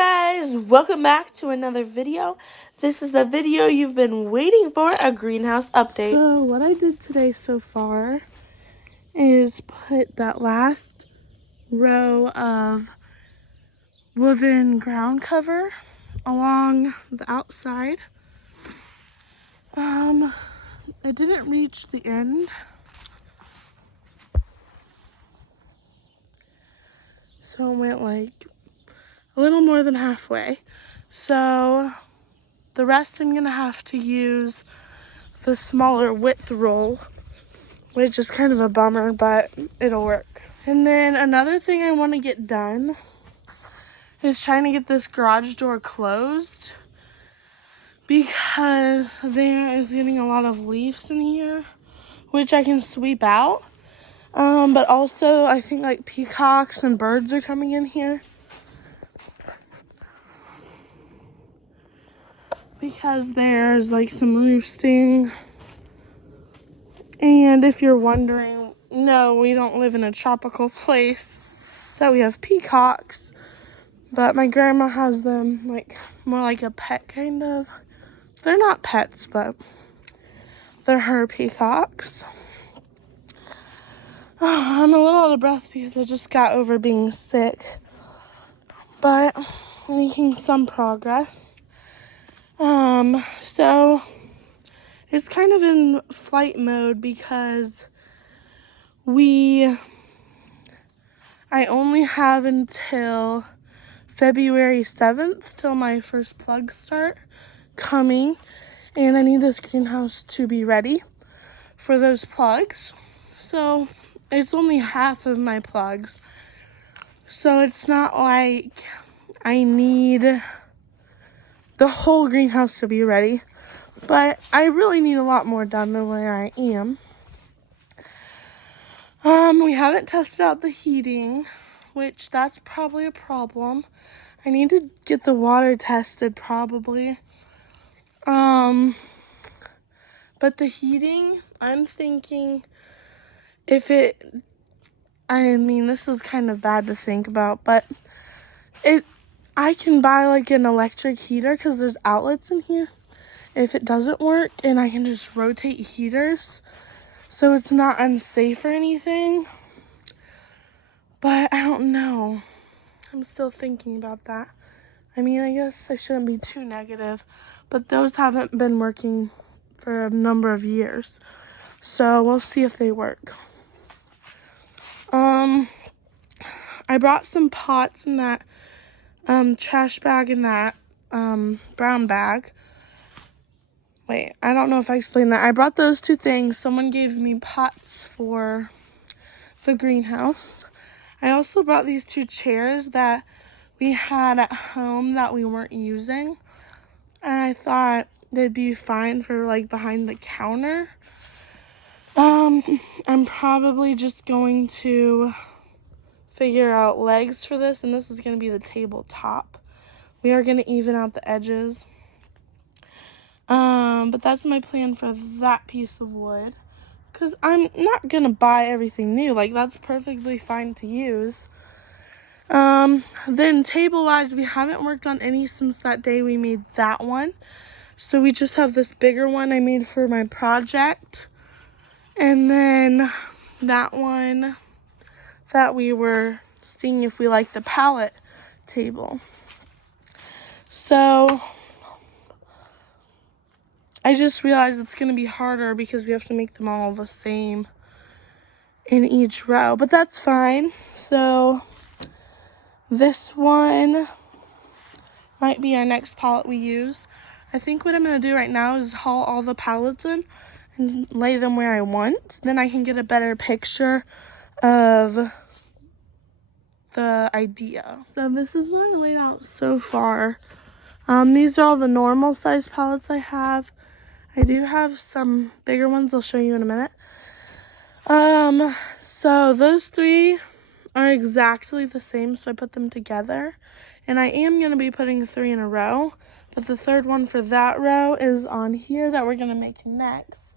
guys, welcome back to another video. This is the video you've been waiting for, a greenhouse update. So what I did today so far is put that last row of woven ground cover along the outside. I didn't reach the end, so it went like a little more than halfway. So the rest I'm gonna have to use the smaller width roll, which is kind of a bummer, but it'll work. And then another thing I want to get done is trying to get this garage door closed, because there is getting a lot of leaves in here, which I can sweep out. But also I think like peacocks and birds are coming in here, because there's like some roosting. And if you're wondering, no, we don't live in a tropical place that we have peacocks, but my grandma has them like more like a pet kind of. They're not pets, but they're her peacocks. I'm a little out of breath because I just got over being sick, but making some progress. So it's kind of in flight mode because I only have until February 7th till my first plugs start coming, and I need this greenhouse to be ready for those plugs. So it's only half of my plugs, so it's not like I need the whole greenhouse to be ready, but I really need a lot more done than where I am. We haven't tested out the heating, which that's probably a problem. I need to get the water tested probably. But the heating, I'm thinking this is kind of bad to think about, but I can buy like an electric heater because there's outlets in here if it doesn't work, and I can just rotate heaters so it's not unsafe or anything. But I don't know. I'm still thinking about that. I mean, I guess I shouldn't be too negative, but those haven't been working for a number of years, so we'll see if they work. I brought some pots in that trash bag in that brown bag. Wait, I don't know if I explained that. I brought those two things. Someone gave me pots for the greenhouse. I also brought these two chairs that we had at home that we weren't using, and I thought they'd be fine for like behind the counter. I'm probably just going to figure out legs for this, and this is going to be the tabletop. We are going to even out the edges. But that's my plan for that piece of wood, because I'm not going to buy everything new. Like, that's perfectly fine to use. Then table-wise, we haven't worked on any since that day we made that one. So we just have this bigger one I made for my project. And then that one that we were seeing if we like the pallet table. So I just realized it's going to be harder because we have to make them all the same in each row, but that's fine. So this one might be our next pallet we use. I think what I'm going to do right now is haul all the pallets in and lay them where I want. Then I can get a better picture of the idea. So this is what I laid out so far. These are all the normal size pallets I have. I do have some bigger ones I'll show you in a minute. So those three are exactly the same, so I put them together. And I am going to be putting 3 in a row, but the third one for that row is on here that we're going to make next.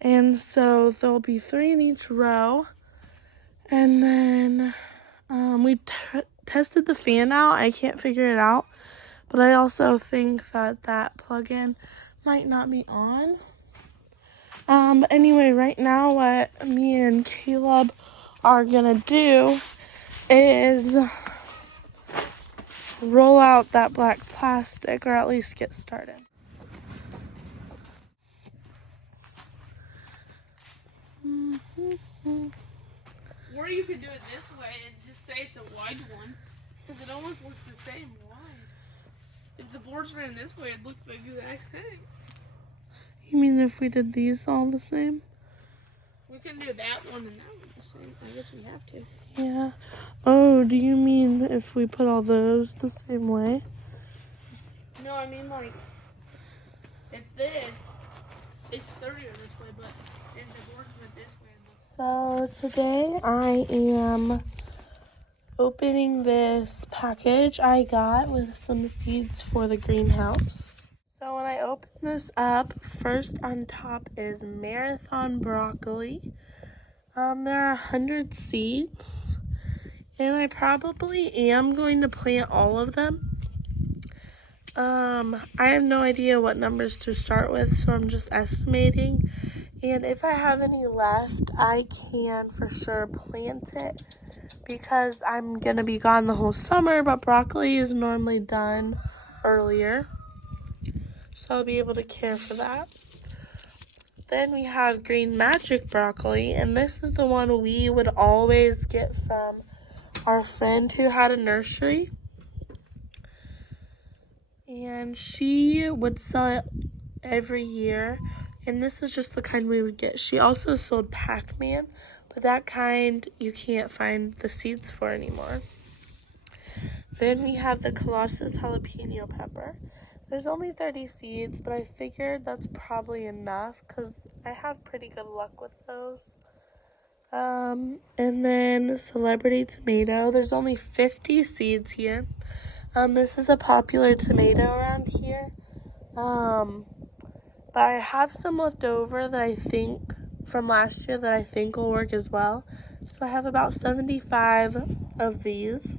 And so there'll be 3 in each row. And then we tested the fan out. I can't figure it out. But I also think that plug-in might not be on. Anyway, right now what me and Caleb are gonna do is roll out that black plastic, or at least get started. Or you could do it this way and just say it's a wide one, because it almost looks the same wide. If the boards ran this way, it'd look the exact same. You mean if we did these all the same? We can do that one and that one the same. I guess we have to. Yeah. Oh, do you mean if we put all those the same way? No, I mean like, if this, it's sturdier this way, but if the boards went this way, So today I am opening this package I got with some seeds for the greenhouse. So when I open this up, first on top is Marathon Broccoli. There are 100 seeds, and I probably am going to plant all of them. I have no idea what numbers to start with, so I'm just estimating. And if I have any left, I can for sure plant it because I'm going to be gone the whole summer, but broccoli is normally done earlier. So I'll be able to care for that. Then we have Green Magic Broccoli, and this is the one we would always get from our friend who had a nursery. And she would sell it every year, and this is just the kind we would get. She also sold Pac-Man, but that kind you can't find the seeds for anymore. Then we have the Colossus Jalapeno Pepper. There's only 30 seeds, but I figured that's probably enough because I have pretty good luck with those. And then Celebrity Tomato. There's only 50 seeds here. This is a popular tomato around here. But I have some left over that I think from last year that I think will work as well. So I have about 75 of these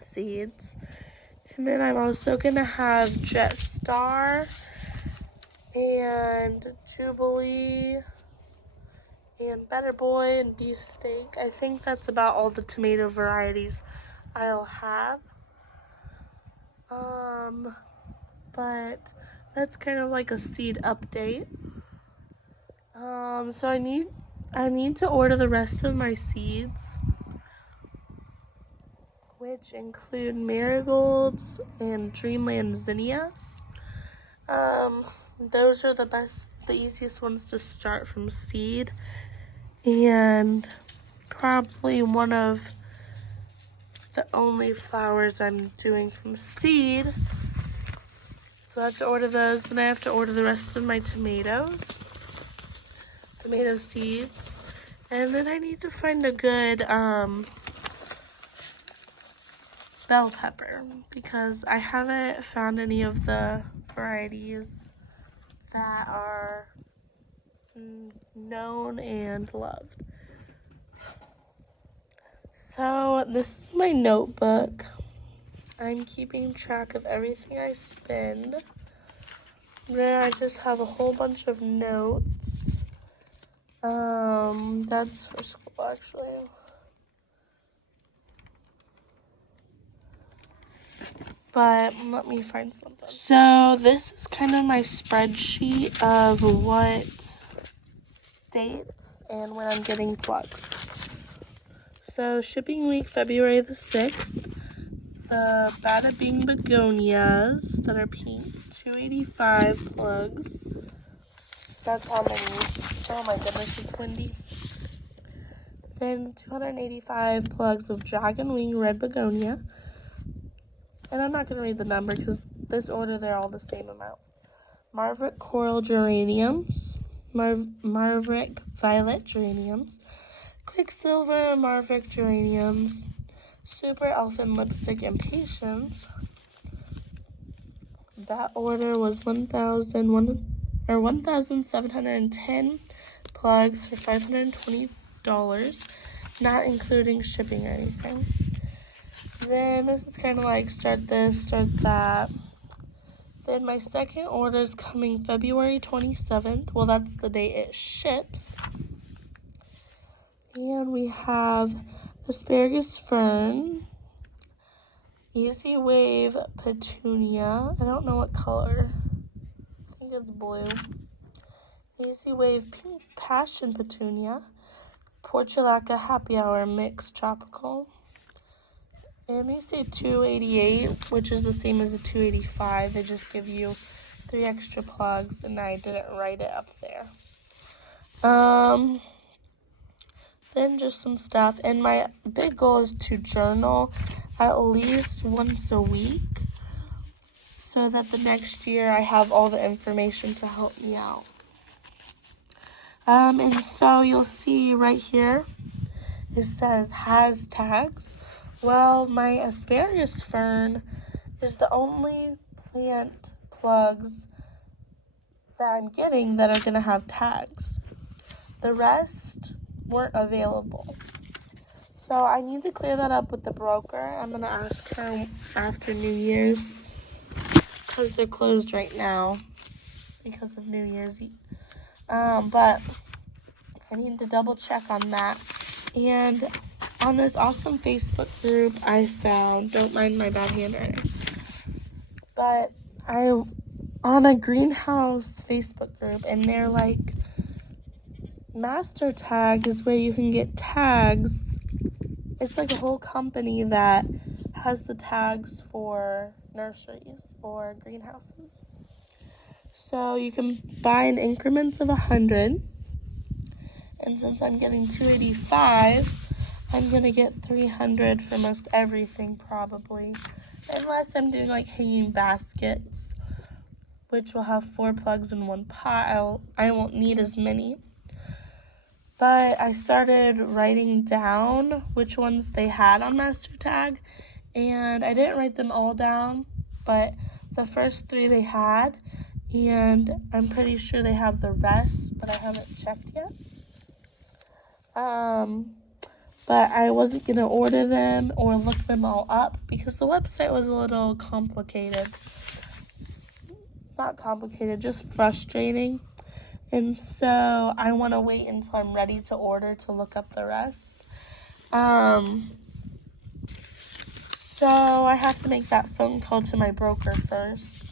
seeds. And then I'm also going to have Jetstar and Jubilee and Better Boy and Beefsteak. I think that's about all the tomato varieties I'll have. But that's kind of like a seed update. So I need to order the rest of my seeds, which include marigolds and dreamland zinnias. Those are the easiest ones to start from seed, and probably one of the only flowers I'm doing from seed. So I have to order those, then I have to order the rest of my tomato seeds, and then I need to find a good bell pepper because I haven't found any of the varieties that are known and loved. So this is my notebook. I'm keeping track of everything I spend. Then I just have a whole bunch of notes. That's for school actually. But let me find something. So this is kind of my spreadsheet of what dates and when I'm getting plugs. So shipping week, February the 6th. The Bada Bing Begonias that are pink, 285 plugs. That's how many. Oh my goodness, it's windy. Then 285 plugs of Dragon Wing Red Begonia. And I'm not going to read the number because this order they're all the same amount. Marvick Coral Geraniums, Marvick Violet Geraniums, Quicksilver Marvick Geraniums, Super Elfin Lipstick Impatiens. That order was 1,710 plugs for $520, not including shipping or anything. Then this is kind of like start this, start that. Then my second order is coming February 27th. Well, that's the day it ships. And we have asparagus fern, easy wave petunia. I don't know what color. I think it's blue. Easy wave pink passion petunia, portulaca happy hour mix tropical. And they say 288, which is the same as the 285. They just give you 3 extra plugs, and I didn't write it up there. Then just some stuff. And my big goal is to journal at least once a week so that the next year I have all the information to help me out. And so you'll see right here, it says has tags. Well, my asparagus fern is the only plant plugs that I'm getting that are going to have tags. The rest weren't available. So I need to clear that up with the broker. I'm going to ask her after New Year's because they're closed right now because of New Year's Eve. But I need to double check on that. And on this awesome Facebook group I found, don't mind my bad handwriting, but on a greenhouse Facebook group, and they're like, Master Tag is where you can get tags. It's like a whole company that has the tags for nurseries or greenhouses. So you can buy in increments of 100. And since I'm getting 285, I'm going to get 300 for most everything probably. Unless I'm doing like hanging baskets, which will have 4 plugs in one pot. I won't need as many. But I started writing down which ones they had on Master Tag. And I didn't write them all down, but the first 3 they had. And I'm pretty sure they have the rest, but I haven't checked yet. But I wasn't going to order them or look them all up because the website was a little complicated. Not complicated, just frustrating. And so I want to wait until I'm ready to order to look up the rest. So I have to make that phone call to my broker first.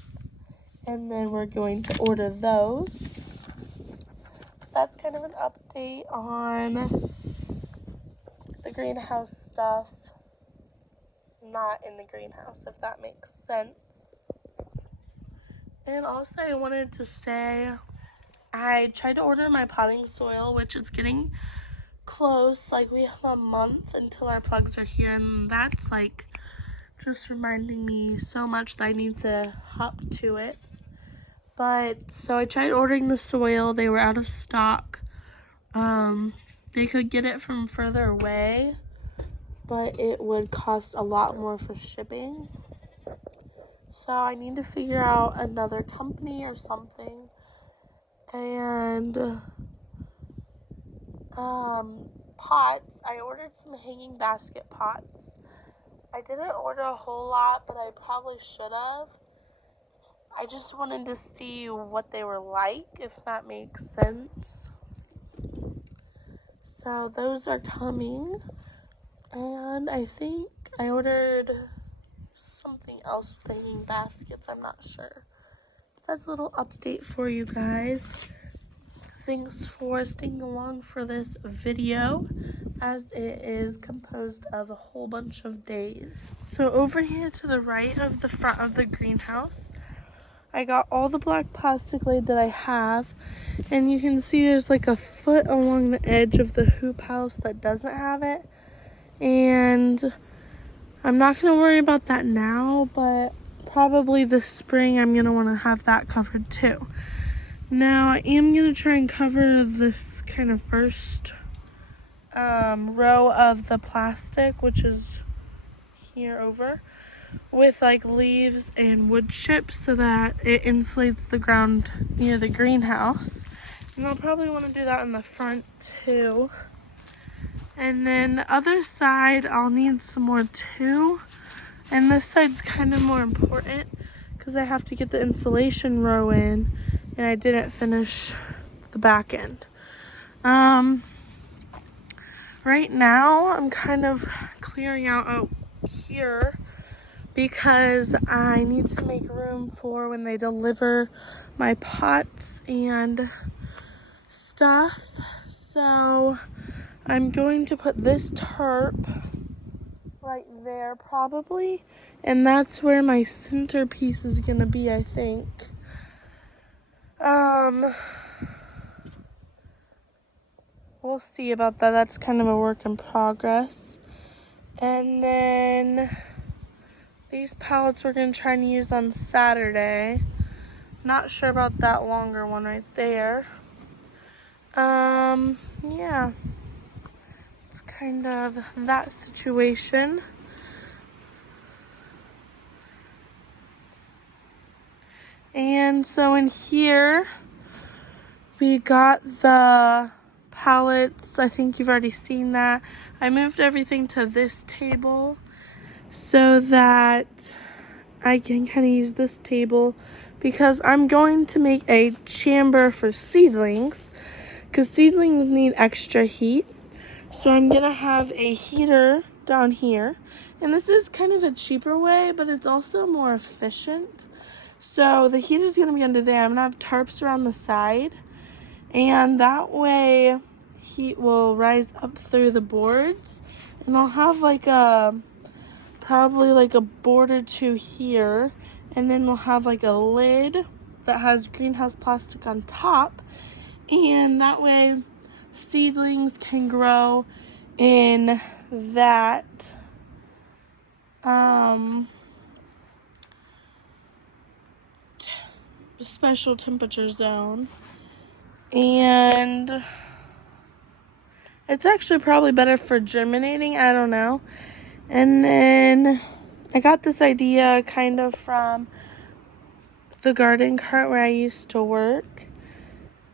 And then we're going to order those. That's kind of an update on the greenhouse stuff. Not in the greenhouse, if that makes sense. And also I wanted to say, I tried to order my potting soil, which is getting close. Like, we have a month until our plugs are here, and that's like just reminding me so much that I need to hop to it. But so I tried ordering the soil. They were out of stock. They could get it from further away, but it would cost a lot more for shipping. So I need to figure out another company or something. And pots. I ordered some hanging basket pots. I didn't order a whole lot, but I probably should have. I just wanted to see what they were like, if that makes sense. So those are coming. And I think I ordered something else with hanging baskets. I'm not sure. That's a little update for you guys. Thanks for staying along for this video, as it is composed of a whole bunch of days. So over here to the right of the front of the greenhouse, I got all the black plastic laid that I have, and you can see there's like a foot along the edge of the hoop house that doesn't have it. And I'm not going to worry about that now, but probably this spring I'm going to want to have that covered too. Now I am going to try and cover this kind of first row of the plastic, which is here over, with like leaves and wood chips so that it insulates the ground near the greenhouse. And I'll probably want to do that in the front too. And then the other side, I'll need some more too. And this side's kind of more important because I have to get the insulation row in and I didn't finish the back end. Right now I'm kind of clearing out here because I need to make room for when they deliver my pots and stuff. So I'm going to put this tarp right there probably, and that's where my centerpiece is gonna be, I think. We'll see about that. That's kind of a work in progress. And then these pallets we're gonna try and use on Saturday. Not sure about that longer one right there. Yeah. It's kind of that situation. And so in here, we got the pallets. I think you've already seen that. I moved everything to this table so that I can kind of use this table because I'm going to make a chamber for seedlings because seedlings need extra heat. So I'm gonna have a heater down here, and this is kind of a cheaper way, but it's also more efficient. So the heater's gonna be under there. I'm gonna have tarps around the side, and that way heat will rise up through the boards, and I'll have like probably like a board or two here, and then we'll have like a lid that has greenhouse plastic on top, and that way seedlings can grow in that special temperature zone. And it's actually probably better for germinating, I don't know. And then I got this idea kind of from the garden cart where I used to work.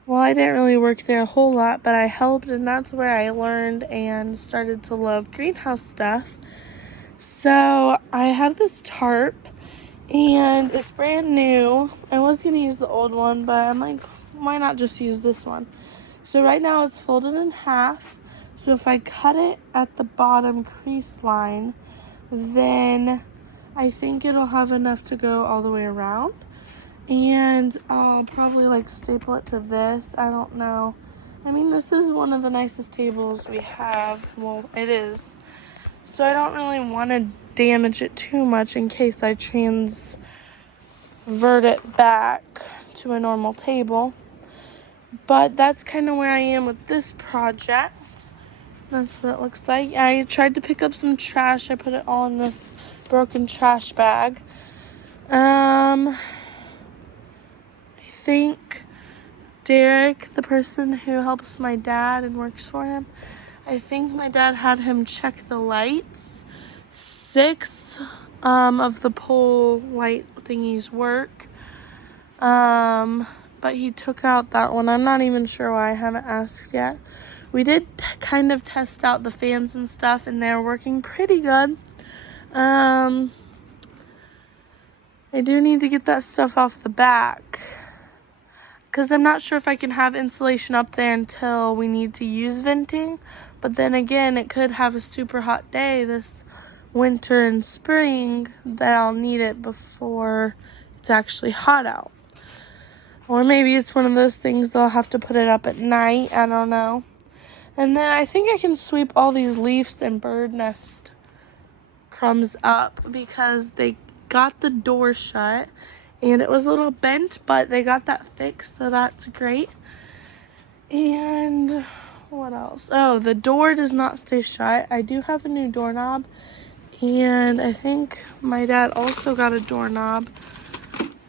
Well, I didn't really work there a whole lot, but I helped, and that's where I learned and started to love greenhouse stuff. So I have this tarp, and it's brand new. I was going to use the old one, but I'm like, why not just use this one? So right now it's folded in half. So if I cut it at the bottom crease line, then I think it'll have enough to go all the way around. And I'll probably like staple it to this. I don't know. I mean, this is one of the nicest tables we have. Well, it is. So I don't really want to damage it too much in case I transvert it back to a normal table. But that's kind of where I am with this project. That's what it looks like. I tried to pick up some trash. I put it all in this broken trash bag. I think Derek, the person who helps my dad and works for him, I think my dad had him check the lights. 6 of the pole light thingies work. But he took out that one. I'm not even sure why. I haven't asked yet. We did kind of test out the fans and stuff, and they're working pretty good. I do need to get that stuff off the back because I'm not sure if I can have insulation up there until we need to use venting. But then again, it could have a super hot day this winter and spring that I'll need it before it's actually hot out. Or maybe it's one of those things they'll have to put it up at night. I don't know. And then I think I can sweep all these leaves and bird nest crumbs up because they got the door shut and it was a little bent, but they got that fixed, so that's great. And what else? Oh, the door does not stay shut. I do have a new doorknob, and I think my dad also got a doorknob.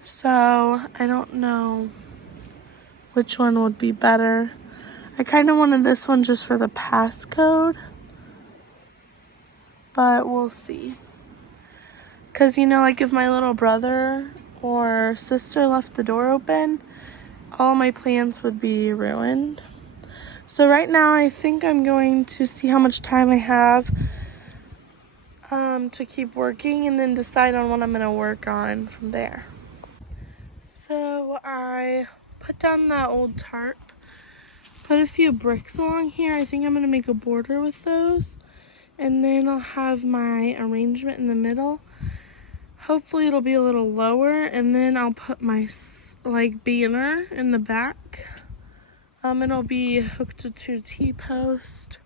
So I don't know which one would be better. I kind of wanted this one just for the passcode, but we'll see. Because, you know, like if my little brother or sister left the door open, all my plans would be ruined. So right now I think I'm going to see how much time I have to keep working and then decide on what I'm going to work on from there. So I put down that old tarp, put a few bricks along here. I think I'm going to make a border with those, and then I'll have my arrangement in the middle. Hopefully it'll be a little lower, and then I'll put my banner in the back. It'll be hooked to a T-post,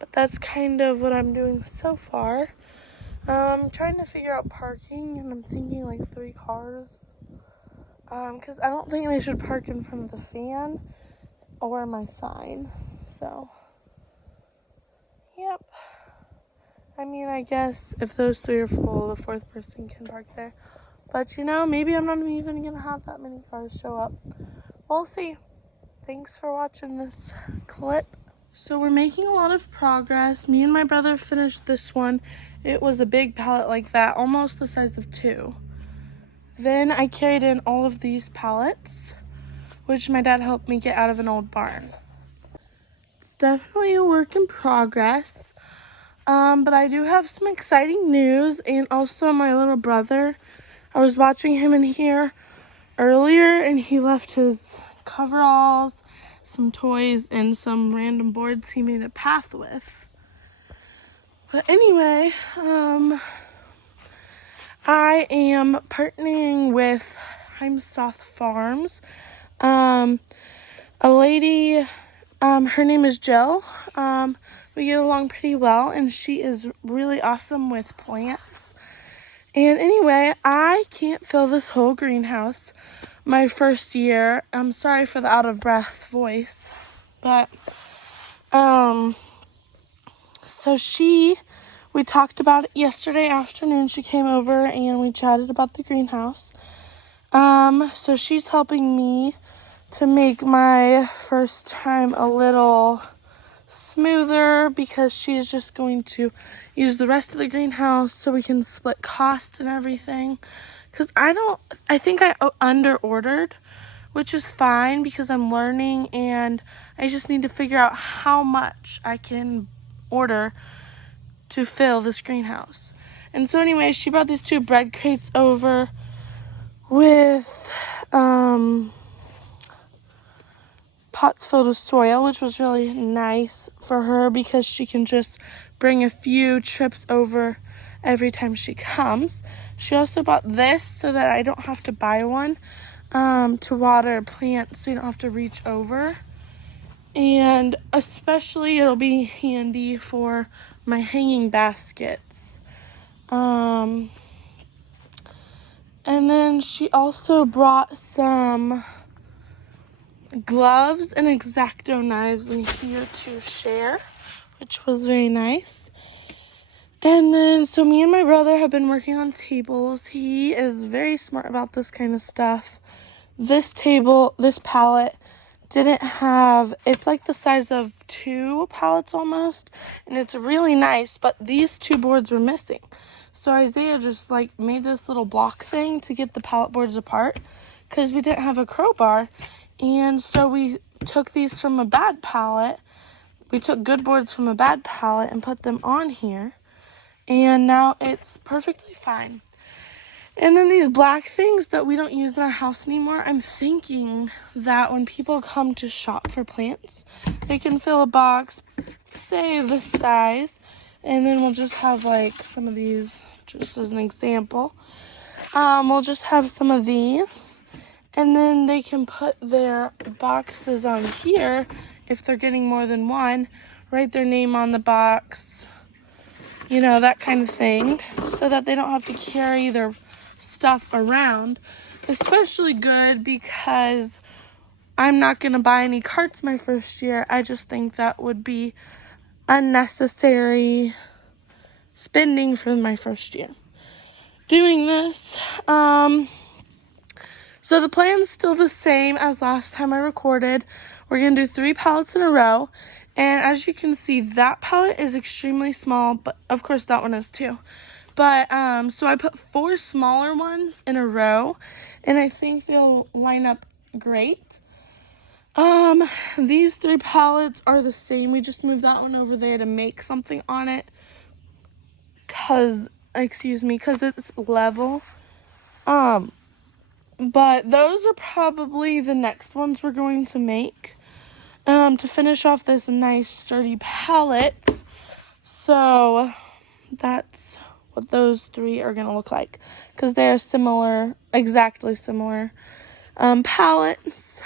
but that's kind of what I'm doing so far. I'm trying to figure out parking, and I'm thinking like 3 cars. Because I don't think they should park in front of the fan or my sign. So, yep. I mean, I guess if those 3 are full, the 4th person can park there. But, maybe I'm not even going to have that many cars show up. We'll see. Thanks for watching this clip. So we're making a lot of progress. Me and my brother finished this one. It was a big pallet like that, almost the size of 2. Then I carried in all of these pallets, which my dad helped me get out of an old barn. It's definitely a work in progress, but I do have some exciting news, and also my little brother. I was watching him in here earlier, and he left his coveralls, some toys, and some random boards he made a path with. But anyway, I am partnering with Heimsoth Farms. A lady, her name is Jill. We get along pretty well, and she is really awesome with plants. And anyway, I can't fill this whole greenhouse my first year. I'm sorry for the out of breath voice, but so we talked about it yesterday afternoon. She came over and we chatted about the greenhouse. So she's helping me to make my first time a little smoother, because she's just going to use the rest of the greenhouse so we can split cost and everything. Because I think I under ordered, which is fine because I'm learning, and I just need to figure out how much I can order to fill this greenhouse. And so anyway, she brought these 2 bread crates over with pots filled with soil, which was really nice for her because she can just bring a few trips over every time she comes. She also bought this so that I don't have to buy one to water plants, so you don't have to reach over. And especially it'll be handy for my hanging baskets. And then she also brought some gloves and X-Acto knives in here to share, which was very nice. And then, so me and my brother have been working on tables. He is very smart about this kind of stuff. This pallet didn't have, it's like the size of 2 pallets almost, and it's really nice, but these 2 boards were missing. So Isaiah just made this little block thing to get the pallet boards apart because we didn't have a crowbar. And so we took these from a bad pallet. We took good boards from a bad pallet and put them on here. And now it's perfectly fine. And then these black things that we don't use in our house anymore, I'm thinking that when people come to shop for plants, they can fill a box, say this size, and then we'll just have some of these, just as an example. We'll just have some of these, and then they can put their boxes on here if they're getting more than one, write their name on the box, that kind of thing, so that they don't have to carry their stuff around. Especially good because I'm not going to buy any carts my first year. I just think that would be unnecessary spending for my first year doing this. So the plan's still the same as last time I recorded. We're going to do 3 pallets in a row. And as you can see, that pallet is extremely small, but of course that one is too. But, so I put 4 smaller ones in a row, and I think they'll line up great. These 3 pallets are the same. We just moved that one over there to make something on it. Cause it's level. But those are probably the next ones we're going to make. To finish off this nice sturdy pallet. So that's what those 3 are gonna look like. Because they are similar, exactly similar pallets.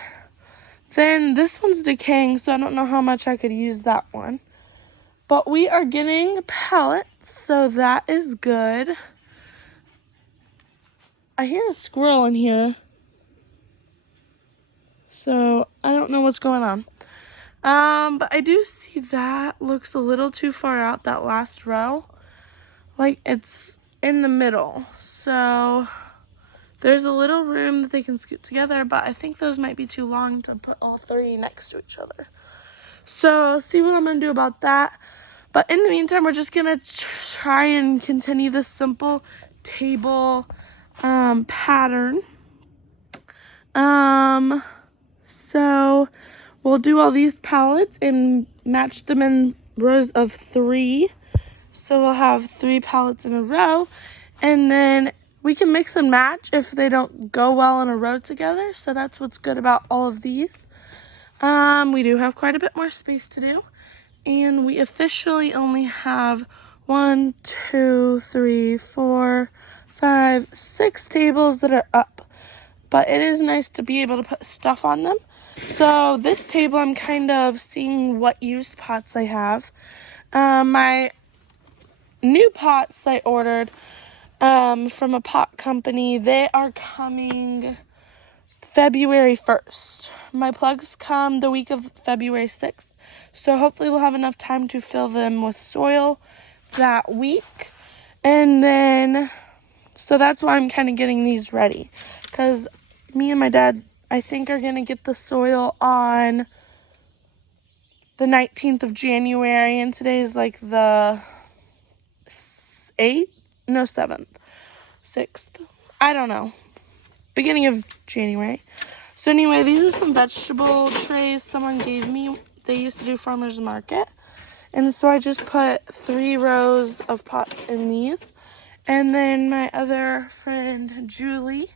Then this one's decaying, so I don't know how much I could use that one. But we are getting pallets, so that is good. I hear a squirrel in here. So I don't know what's going on. But I do see that looks a little too far out, that last row. Like it's in the middle. So there's a little room that they can scoot together, but I think those might be too long to put all 3 next to each other. So see what I'm going to do about that. But in the meantime, we're just going to try and continue this simple table pattern. So we'll do all these pallets and match them in rows of 3. So we'll have 3 pallets in a row, and then we can mix and match if they don't go well in a row together. So that's what's good about all of these. We do have quite a bit more space to do, and we officially only have 1, 2, 3, 4, 5, 6 tables that are up. But it is nice to be able to put stuff on them. So this table, I'm kind of seeing what used pots I have. My new pots I ordered from a pot company, they are coming February 1st. My plugs come the week of February 6th. So hopefully we'll have enough time to fill them with soil that week. And then, so that's why I'm kind of getting these ready. Because me and my dad, I think, are going to get the soil on the 19th of January. And today is like the 8th? No, 7th. 6th. I don't know. Beginning of January. So anyway, these are some vegetable trays someone gave me. They used to do farmers market. And so I just put 3 rows of pots in these. And then my other friend, Julie,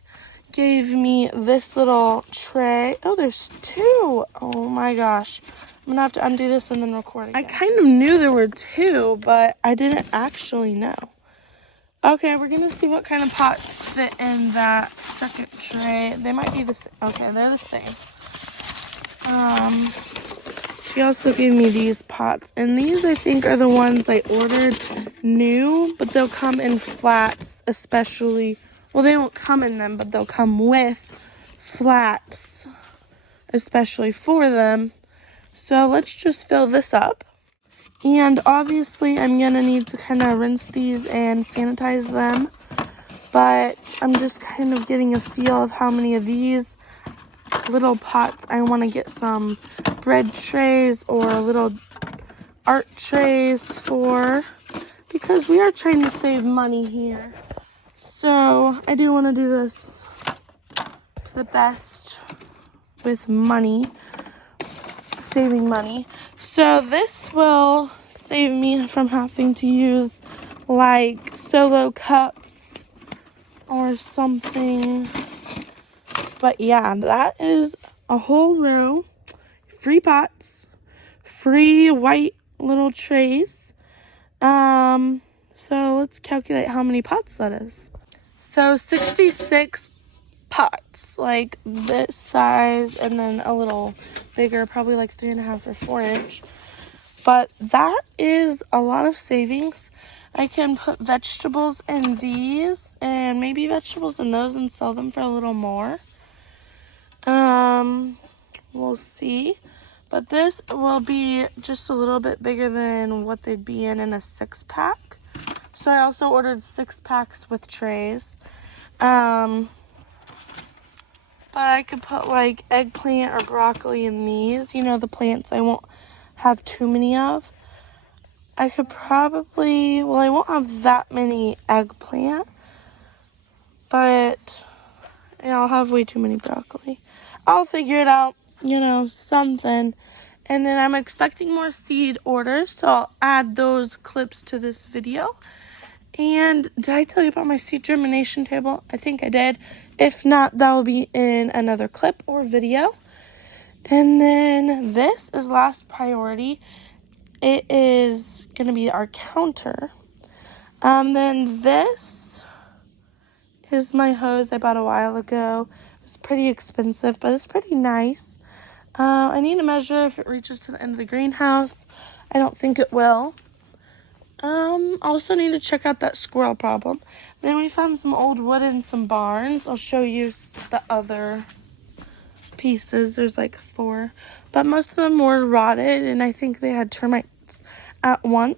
gave me this little tray. Oh, there's 2. Oh my gosh. I'm going to have to undo this and then record again. I kind of knew there were 2, but I didn't actually know. Okay, we're going to see what kind of pots fit in that second tray. They might be the same. Okay, they're the same. She also gave me these pots. And these, I think, are the ones I ordered new. But they'll come in flats, especially. Well, they won't come in them, but they'll come with flats, especially for them. So let's just fill this up. And obviously I'm going to need to kind of rinse these and sanitize them. But I'm just kind of getting a feel of how many of these little pots I want to get some bread trays or little art trays for. Because we are trying to save money here. So I do want to do this to the best with money. Saving money. So this will save me from having to use like solo cups or something. But yeah, that is a whole row. Free pots. Free white little trays. So let's calculate how many pots that is. So 66 pots, like this size, and then a little bigger, probably like 3.5 or 4 inch. But that is a lot of savings. I can put vegetables in these and maybe vegetables in those and sell them for a little more. We'll see. But this will be just a little bit bigger than what they'd be in a 6-pack. So I also ordered 6 packs with trays. But I could put like eggplant or broccoli in these. You know, the plants I won't have too many of. I could probably, well, I won't have that many eggplant. But I'll have way too many broccoli. I'll figure it out. something. And then I'm expecting more seed orders, so I'll add those clips to this video. And did I tell you about my seed germination table? I think I did. If not, that will be in another clip or video. And then this is last priority. It is going to be our counter. Then this is my hose I bought a while ago. It's pretty expensive, but it's pretty nice. I need to measure if it reaches to the end of the greenhouse. I don't think it will. Also need to check out that squirrel problem. Then we found some old wood in some barns. I'll show you the other pieces. There's like 4, but most of them were rotted, and I think they had termites at one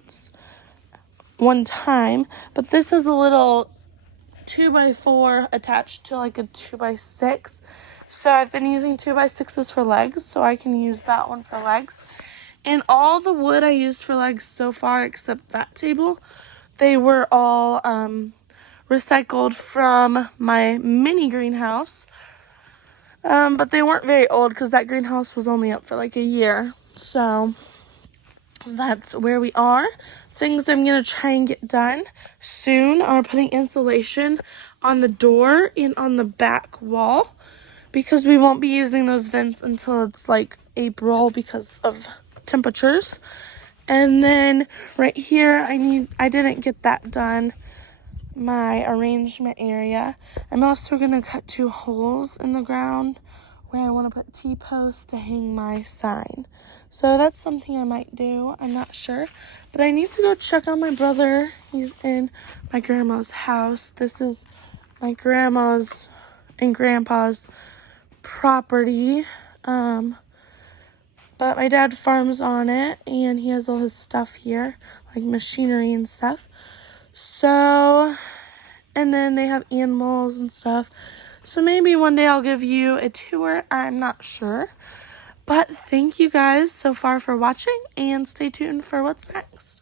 time. But this is a little 2x4 attached to like a 2x6. So I've been using 2x6s for legs, so I can use that one for legs. And all the wood I used for legs so far, except that table, they were all recycled from my mini greenhouse. But they weren't very old because that greenhouse was only up for like a year. So that's where we are. Things I'm going to try and get done soon are putting insulation on the door and on the back wall, because we won't be using those vents until it's like April because of temperatures. And then right here, I didn't get that done, my arrangement area. I'm also going to cut 2 holes in the ground where I want to put T-posts to hang my sign. So that's something I might do. I'm not sure. But I need to go check on my brother. He's in my grandma's house. This is my grandma's and grandpa's property. But my dad farms on it, and he has all his stuff here, like machinery and stuff. So, and then they have animals and stuff. So maybe one day I'll give you a tour. I'm not sure. But thank you guys so far for watching, and stay tuned for what's next.